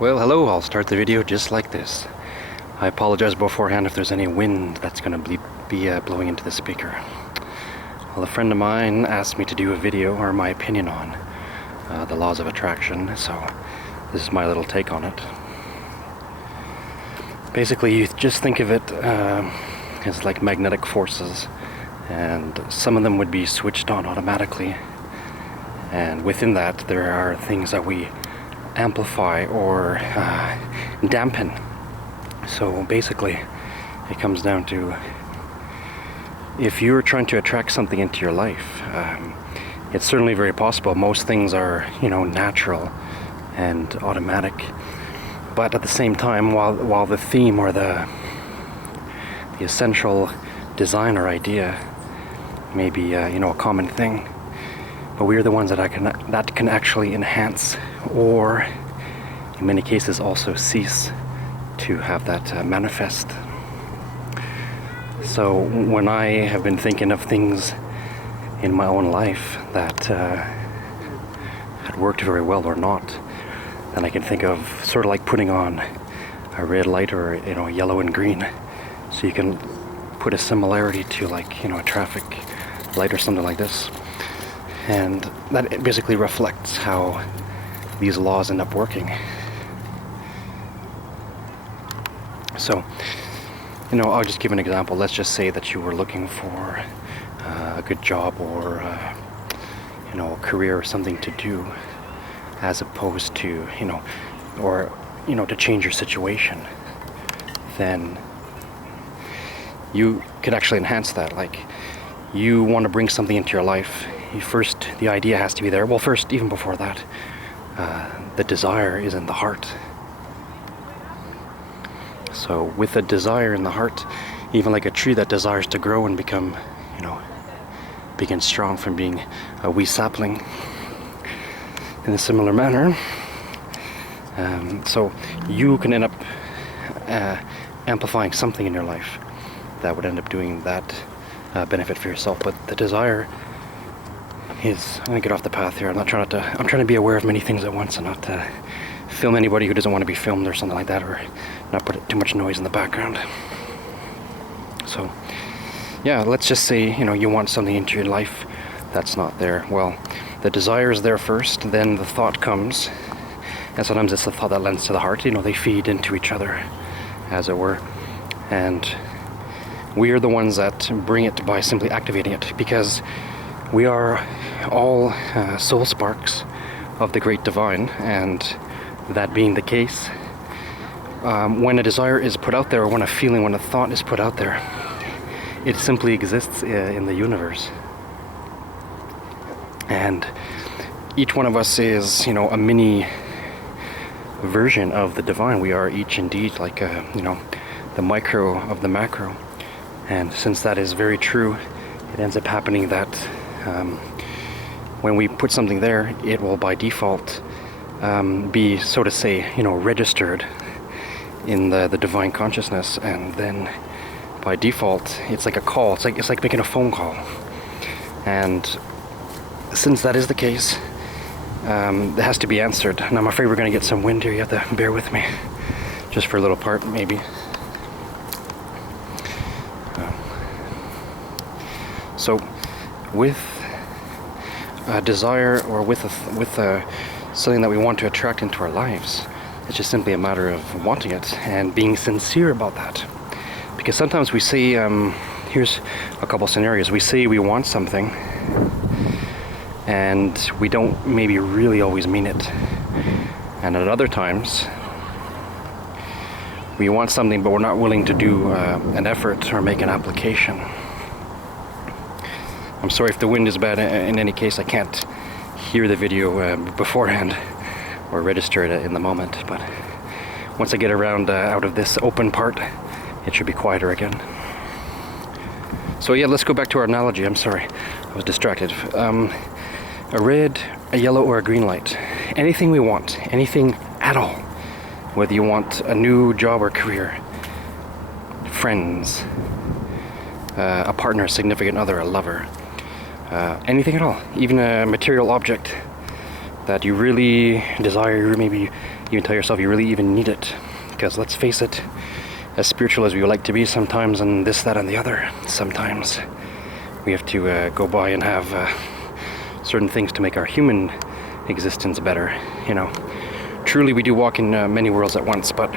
Well, hello, I'll start the video just like this. I apologize beforehand if there's any wind that's going to be blowing into the speaker. Well, a friend of mine asked me to do a video, or my opinion on the laws of attraction, so this is my little take on it. Basically, you just think of it as like magnetic forces, and some of them would be switched on automatically, and within that there are things that we amplify or dampen. So basically it comes down to, if you're trying to attract something into your life, it's certainly very possible. Most things are, natural and automatic, but at the same time, while the theme or the essential design or idea may be a common thing, but we are the ones that can actually enhance, or in many cases also cease to have that manifest. So when I have been thinking of things in my own life that had worked very well or not, then I can think of sort of like putting on a red light or yellow and green, so you can put a similarity to a traffic light or something like this. And that basically reflects how these laws end up working. So, I'll just give an example. Let's just say that you were looking for a good job or, a career or something to do, as opposed to, to change your situation. Then you could actually enhance that. Like, you want to bring something into your life. The idea has to be there. Well, first, even before that, the desire is in the heart. So with a desire in the heart, even like a tree that desires to grow and become, begin strong from being a wee sapling, in a similar manner. So you can end up amplifying something in your life that would end up doing that benefit for yourself. But the desire is, I'm gonna get off the path here. I'm trying to be aware of many things at once and not film anybody who doesn't want to be filmed or something like that, or not put too much noise in the background. So yeah, let's just say you want something into your life that's not there. Well, the desire is there first, then the thought comes, and sometimes it's the thought that lends to the heart. They feed into each other, as it were, and we are the ones that bring it by simply activating it, because we are all soul sparks of the great divine. And that being the case, when a desire is put out there, or when a thought is put out there, it simply exists in the universe. And each one of us is, a mini version of the divine. We are each indeed like the micro of the macro. And since that is very true, it ends up happening that when we put something there, it will by default be, so to say, registered in the divine consciousess, and then by default it's like a call. It's like making a phone call. And since that is the case, it has to be answered. And I'm afraid we're going to get some wind here. You have to bear with me just for a little part, maybe. So with a desire, or with something that we want to attract into our lives, it's just simply a matter of wanting it and being sincere about that. Because sometimes we say, here's a couple scenarios. We say we want something, and we don't maybe really always mean it. And at other times, we want something, but we're not willing to do an effort or make an application. I'm sorry if the wind is bad. In any case, I can't hear the video beforehand or register it in the moment, but once I get around out of this open part, it should be quieter again. So yeah, let's go back to our analogy. I'm sorry, I was distracted. A red, a yellow, or a green light. Anything we want, anything at all. Whether you want a new job or career, friends, a partner, a significant other, a lover, anything at all, even a material object that you really desire, maybe even tell yourself you really even need it. Because let's face it, as spiritual as we would like to be sometimes, and this, that, and the other, sometimes we have to go by and have certain things to make our human existence better. You know, truly we do walk in many worlds at once, but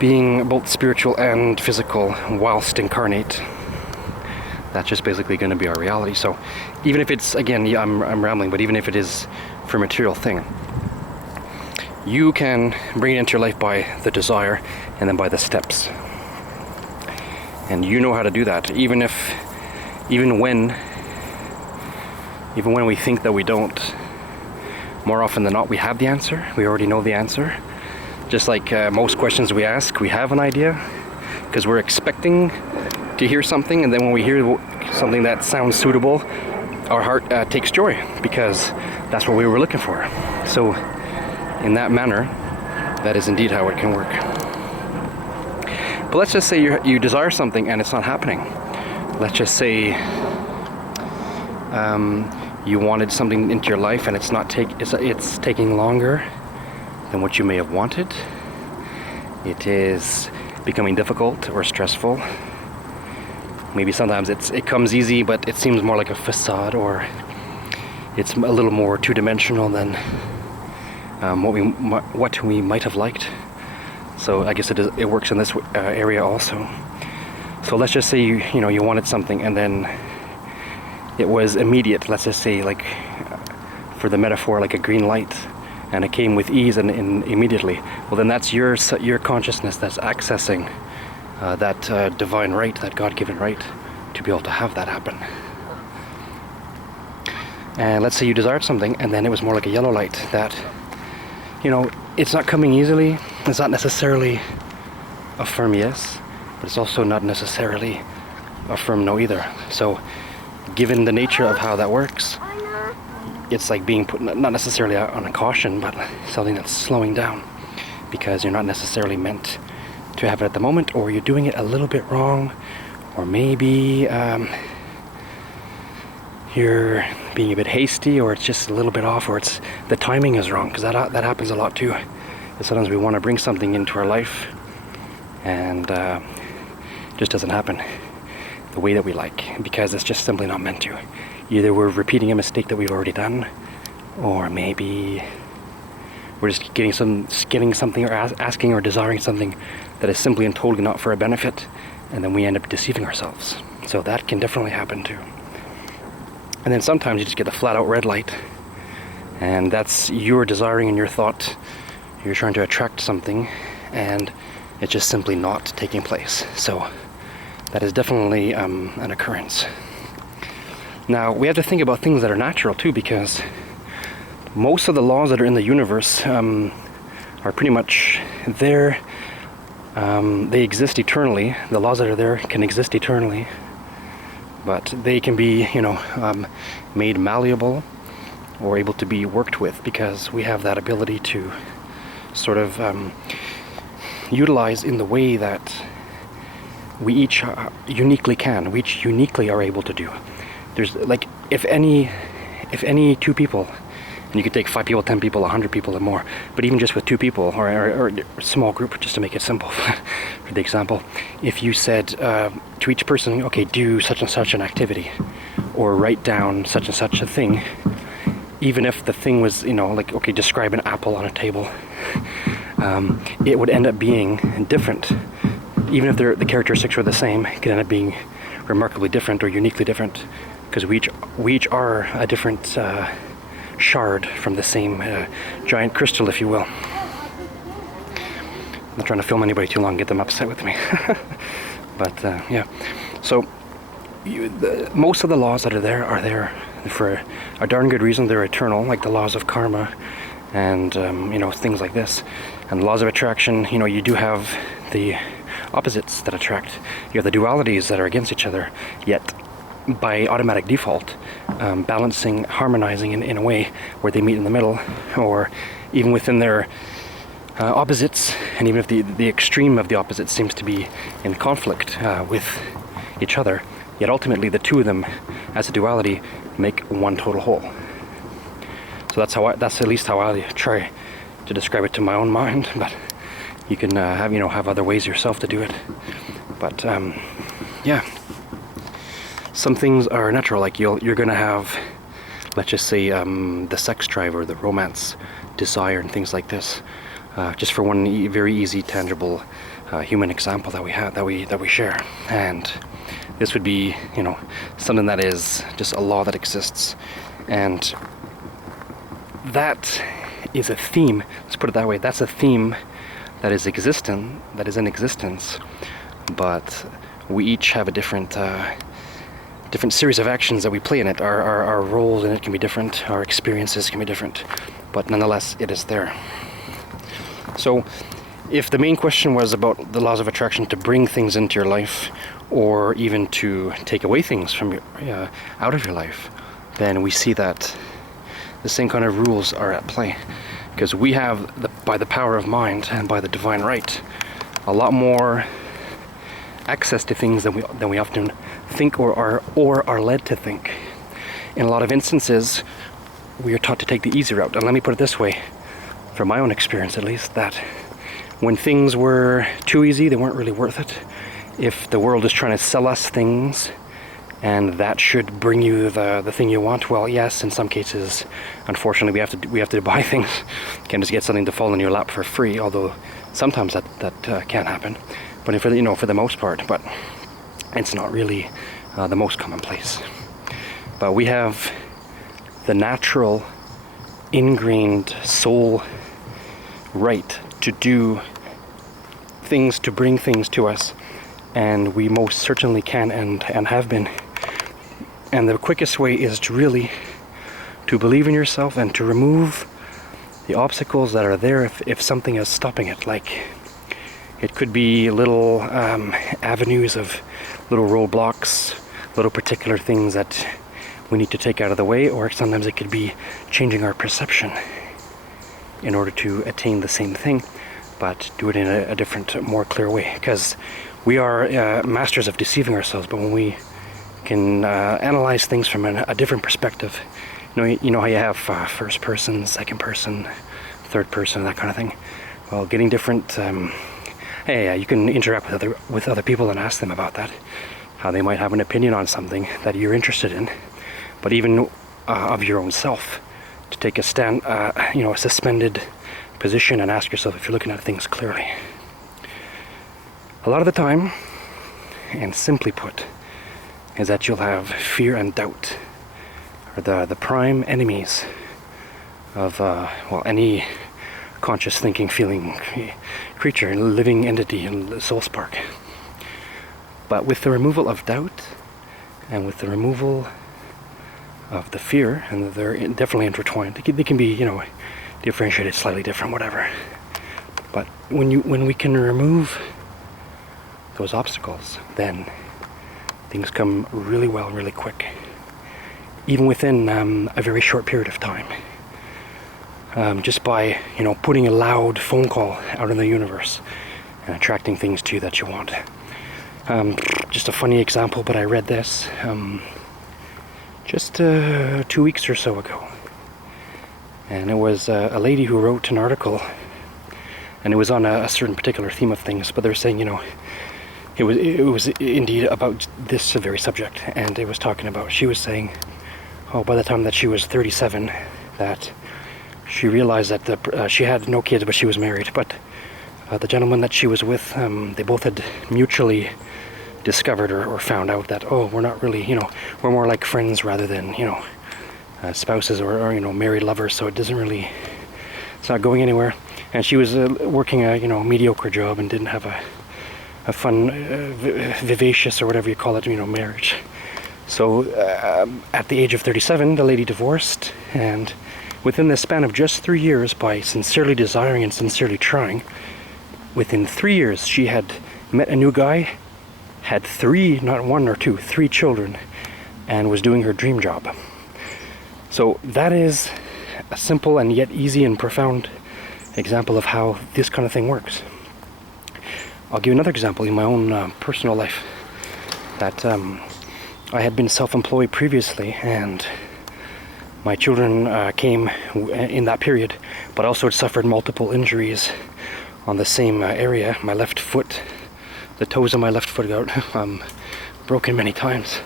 being both spiritual and physical whilst incarnate, that's just basically going to be our reality. So even if it's, again, yeah, I'm rambling, but even if it is for a material thing, you can bring it into your life by the desire and then by the steps. And you know how to do that, even when we think that we don't. More often than not, we have the answer. We already know the answer. Just like most questions we ask, we have an idea because we're expecting to hear something, and then when we hear something that sounds suitable, our heart takes joy because that's what we were looking for. So in that manner, that is indeed how it can work. But let's just say you desire something and it's not happening. Let's just say you wanted something into your life and it's taking longer than what you may have wanted. It is becoming difficult or stressful. Maybe sometimes it comes easy, but it seems more like a facade, or it's a little more two-dimensional than what we might have liked. So I guess it works in this area also. So let's just say you wanted something and then it was immediate. Let's just say, like for the metaphor, like a green light, and it came with ease and immediately. Well, then that's your consciousness that's accessing that divine right, that God-given right, to be able to have that happen. And let's say you desired something and then it was more like a yellow light that, it's not coming easily. It's not necessarily a firm yes, but it's also not necessarily a firm no either. So given the nature of how that works, it's like being put not necessarily on a caution, but something that's slowing down, because you're not necessarily meant to have it at the moment, or you're doing it a little bit wrong, or maybe you're being a bit hasty, or it's just a little bit off, or it's the timing is wrong, because that happens a lot too. And sometimes we want to bring something into our life and it just doesn't happen the way that we like, because it's just simply not meant to. Either we're repeating a mistake that we've already done, or maybe we're just getting something, or asking or desiring something that is simply and totally not for our benefit, and then we end up deceiving ourselves. So that can definitely happen too. And then sometimes you just get a flat out red light, and that's your desiring and your thought. You're trying to attract something and it's just simply not taking place. So that is definitely an occurrence. Now we have to think about things that are natural too, because most of the laws that are in the universe are pretty much there. They exist eternally. The laws that are there can exist eternally, but they can be, made malleable or able to be worked with, because we have that ability to sort of utilize in the way that we each uniquely can. We each uniquely are able to do. There's like, if any two people, and you could take 5 people, 10 people, 100 people, and more, but even just with 2 people, or a small group, just to make it simple for the example, if you said to each person, okay, do such and such an activity, or write down such and such a thing, even if the thing was, like, okay, describe an apple on a table, it would end up being different. Even if the characteristics were the same, it could end up being remarkably different or uniquely different, because we each are a different shard from the same giant crystal, if you will. I'm not trying to film anybody too long, get them upset with me. But yeah, so most of the laws that are there for a darn good reason. They're eternal, like the laws of karma and things like this. And the laws of attraction, you do have the opposites that attract. You have the dualities that are against each other, yet by automatic default, balancing, harmonizing in a way where they meet in the middle, or even within their opposites, and even if the extreme of the opposites seems to be in conflict with each other, yet ultimately the two of them as a duality make one total whole. So that's at least how I try to describe it to my own mind. But you can have other ways yourself to do it. But yeah, some things are natural. Like you're gonna have, let's just say, the sex drive or the romance desire and things like this. Just for one very easy, tangible human example that we share, and this would be, something that is just a law that exists, and that is a theme. Let's put it that way. That's a theme that is in existence, but we each have a different series of actions that we play in it. Our roles in it can be different. Our experiences can be different, but nonetheless, it is there. So if the main question was about the laws of attraction to bring things into your life, or even to take away things from out of your life, then we see that the same kind of rules are at play, because we have, by the power of mind and by the divine right, a lot more access to things than we often think or are led to think. In a lot of instances, we are taught to take the easy route. And let me put it this way, from my own experience at least, that when things were too easy, they weren't really worth it. If the world is trying to sell us things, and that should bring you the thing you want, well, yes, in some cases, unfortunately, we have to buy things. You can't just get something to fall in your lap for free, although sometimes that can happen. But for the most part, but it's not really the most commonplace. But we have the natural, ingrained soul right to do things, to bring things to us, and we most certainly can and have been. And the quickest way is to really believe in yourself and to remove the obstacles that are there if something is stopping it. Like, it could be little avenues of little roadblocks, little particular things that we need to take out of the way, or sometimes it could be changing our perception in order to attain the same thing, but do it in a different, more clear way. Because we are masters of deceiving ourselves, but when we can analyze things from a different perspective, you know how you have first person, second person, third person, that kind of thing. Well, getting different. You can interact with other people and ask them about that, how they might have an opinion on something that you're interested in, but even of your own self, to take a stand, a suspended position and ask yourself if you're looking at things clearly. A lot of the time, and simply put, is that you'll have fear and doubt, are the prime enemies of any conscious thinking, feeling creature, living entity, and soul spark. But with the removal of doubt and with the removal of the fear, and they're definitely intertwined. They can be, differentiated slightly different, whatever. But when we can remove those obstacles, then things come really well, really quick, even within a very short period of time. Just by putting a loud phone call out in the universe and attracting things to you that you want. Just a funny example, but I read this just 2 weeks or so ago, and it was a lady who wrote an article, and it was on a certain particular theme of things, but they're saying it was indeed about this very subject, and it was talking about, she was saying, by the time that she was 37, that she realized that she had no kids, but she was married. But the gentleman that she was with, they both had mutually discovered or found out that, we're not really, we're more like friends rather than, spouses or married lovers. So it's not going anywhere. And she was working a mediocre job and didn't have a fun, vivacious or whatever you call it, marriage. So at the age of 37, the lady divorced, and within the span of just 3 years, by sincerely desiring and sincerely trying, within 3 years she had met a new guy, had 3, not 1 or 2, 3 children, and was doing her dream job. So that is a simple and yet easy and profound example of how this kind of thing works. I'll give another example in my own personal life, that I had been self-employed previously, and My children came in that period, but also had suffered multiple injuries on the same area. My left foot, the toes of my left foot got broken many times,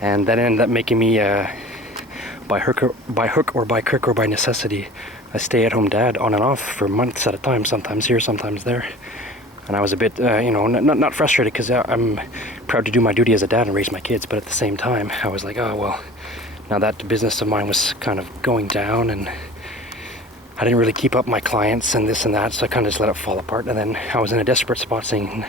and that ended up making me, by hook or by crook or by necessity, a stay-at-home dad on and off for months at a time, sometimes here, sometimes there. And I was a bit, not frustrated, because I'm proud to do my duty as a dad and raise my kids, but at the same time, I was like, oh, well, now that business of mine was kind of going down, and I didn't really keep up my clients and this and that, so I kind of just let it fall apart. And then I was in a desperate spot saying,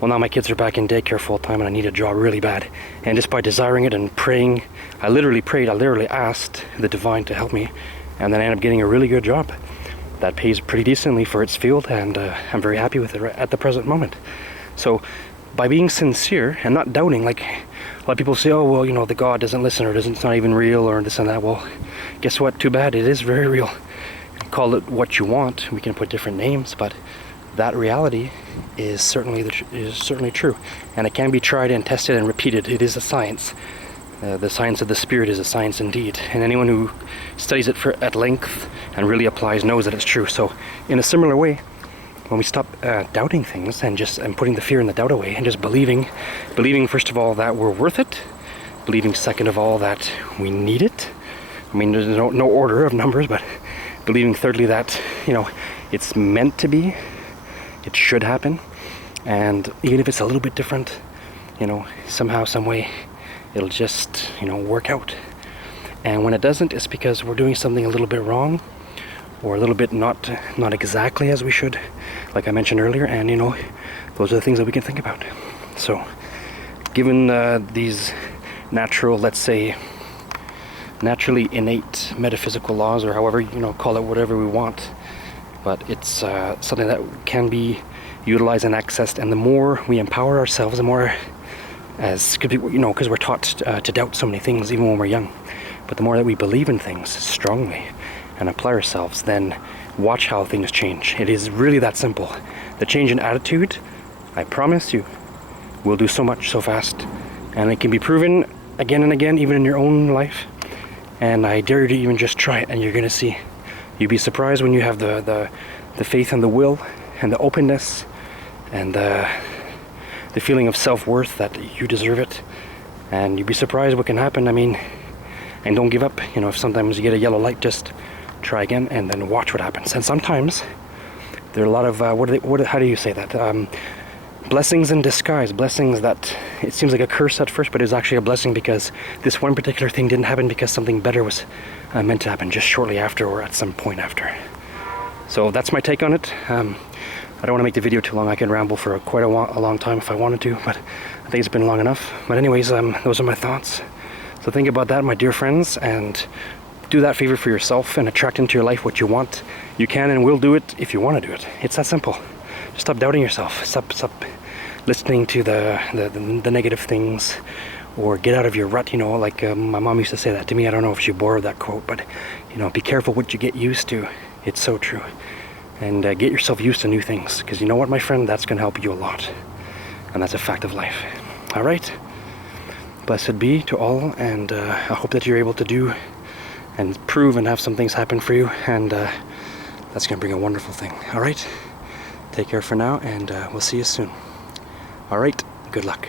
well, now my kids are back in daycare full time and I need a job really bad. And just by desiring it and praying, I literally prayed, I literally asked the divine to help me, and then I ended up getting a really good job that pays pretty decently for its field, and I'm very happy with it at the present moment. So by being sincere and not doubting, like a lot of people say, oh, well, the God doesn't listen, or it's not even real, or this and that. Well, guess what? Too bad, it is very real. Call it what you want. We can put different names, but that reality is certainly true, and it can be tried and tested and repeated. It is a science. The science of the spirit is a science indeed, and anyone who studies it at length and really applies knows that it's true. So in a similar way, when we stop doubting things and putting the fear and the doubt away, and just believing first of all that we're worth it, believing second of all that we need it. I mean, there's no order of numbers, but believing thirdly that it's meant to be, it should happen, and even if it's a little bit different, somehow, some way, it'll just work out. And when it doesn't, it's because we're doing something a little bit wrong, or a little bit not exactly as we should, like I mentioned earlier. And those are the things that we can think about. So given these natural, let's say naturally innate metaphysical laws, or however call it whatever we want, but it's something that can be utilized and accessed. And the more we empower ourselves, the more, because we're taught to doubt so many things even when we're young, but the more that we believe in things strongly and apply ourselves, then watch how things change. It is really that simple. The change in attitude, I promise you, will do so much so fast, and it can be proven again and again, even in your own life. And I dare you to even just try it, and you're gonna see. You'd be surprised when you have the faith and the will and the openness and the feeling of self-worth that you deserve it. And you'd be surprised what can happen. I mean, and don't give up. If sometimes you get a yellow light, just try again and then watch what happens. And sometimes there are a lot of how do you say that? Blessings in disguise. Blessings that it seems like a curse at first, but it was actually a blessing, because this one particular thing didn't happen because something better was meant to happen just shortly after, or at some point after. So that's my take on it. I don't want to make the video too long. I can ramble for quite a long time if I wanted to, but I think it's been long enough. But anyways, those are my thoughts. So think about that, my dear friends, and do that favor for yourself and attract into your life what you want. You can and will do it if you want to do it. It's that simple. Just stop doubting yourself. Stop listening to the negative things, or get out of your rut. Like my mom used to say that to me. I don't know if she borrowed that quote, but be careful what you get used to. It's so true. And get yourself used to new things, because you know what, my friend, that's going to help you a lot, and that's a fact of life. All right, blessed be to all, and I hope that you're able to do and prove and have some things happen for you, and that's going to bring a wonderful thing. All right, take care for now, and we'll see you soon. All right, good luck.